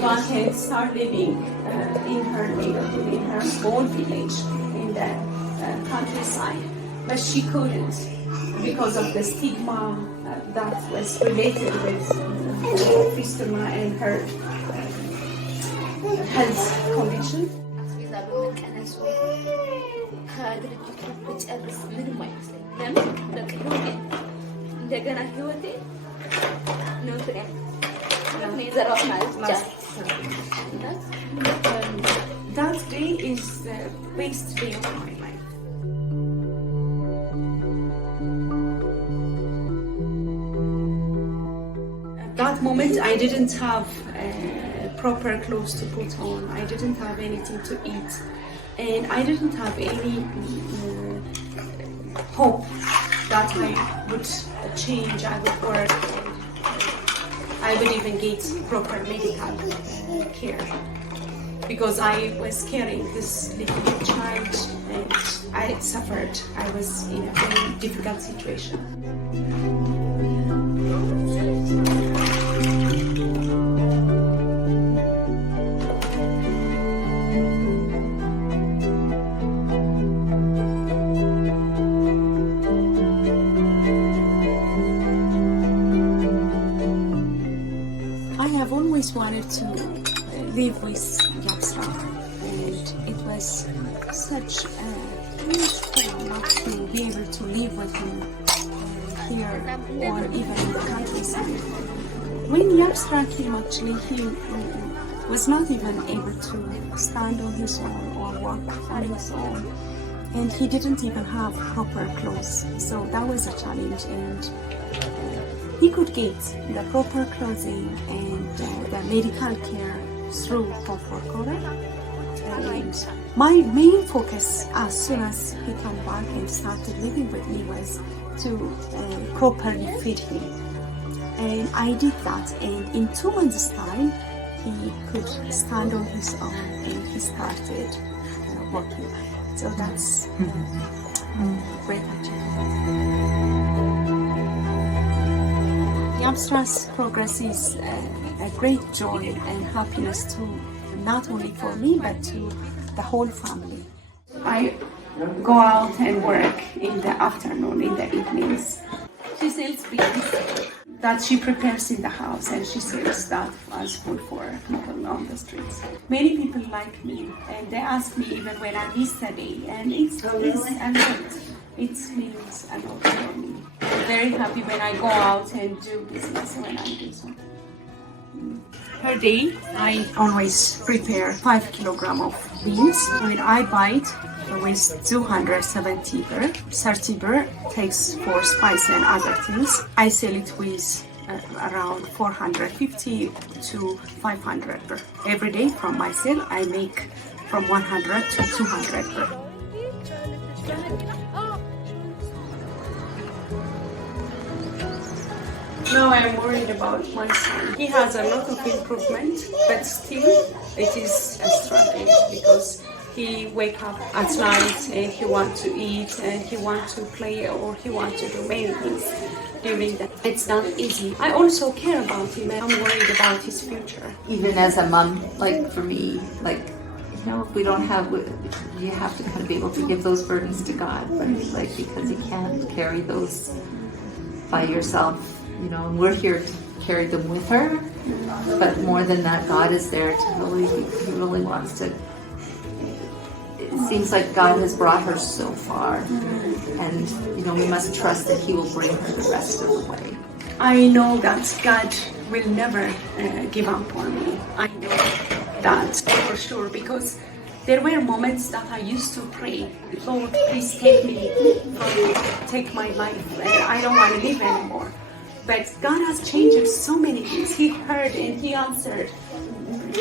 Eva can start living in her neighborhood, in her own village, in the countryside. But she couldn't because of the stigma that was related with fistula and her health condition. That day is the best day of my life. At that moment, I didn't have proper clothes to put on. I didn't have anything to eat, and I didn't have any hope that I would change, I would work, I would even get proper medical care, because I was carrying this little child and I suffered. I was in a very difficult situation. I've always wanted to live with Yapsra, and it was such a huge thing not to be able to live with him here or even in the countryside. When Yapsra came, actually, he was not even able to stand on his own or walk on his own, and he didn't even have proper clothes, so that was a challenge. And he could get the proper clothing and the medical care through Kora. And my main focus as soon as he came back and started living with me was to properly feed him. And I did that, and in 2 months' time, he could stand on his own and he started walking. So that's great achievement. Yapsra's progress is a great joy and happiness to not only for me but to the whole family. I go out and work in the afternoon, in the evenings. She sells beans that she prepares in the house, and she sells that as food for people on the streets. Many people like me, and they ask me even when I miss a day, and it's a lot. It means a lot for me. I'm very happy when I go out and do business, when I do something. Per day, I always prepare 5 kilograms of beans. When I buy it with 270 birr, 30 birr takes for spice and other things. I sell it with around 450 to 500 birr. Every day from my sale, I make from 100 to 200 birr. Now I'm worried about my son. He has a lot of improvement, but still it is a struggle because he wake up at night and he wants to eat and he wants to play or he wants to do many things during that. It's not easy. I also care about him and I'm worried about his future. Even as a mom, like for me, like, you know, if we don't have, you have to kind of be able to give those burdens to God, right? Like, because you can't carry those by yourself. You know, and we're here to carry them with her, but more than that, God is there to really, He really wants to. It seems like God has brought her so far, and you know, we must trust that He will bring her the rest of the way. I know that God will never give up on me. I know that for sure, because there were moments that I used to pray, Lord, please take me, take my life. I don't want to live anymore. But God has changed so many things. He heard and He answered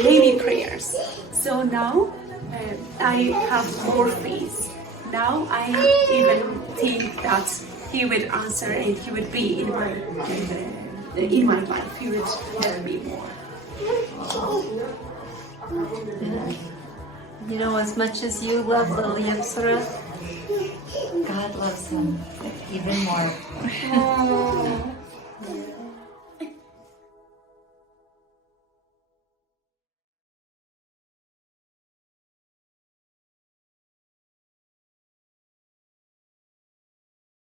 many prayers. So now I have more faith. Now I even think that He would answer and He would be in my life. He would help me more. You know, as much as you love little Yapsra, God loves him even more. Oh.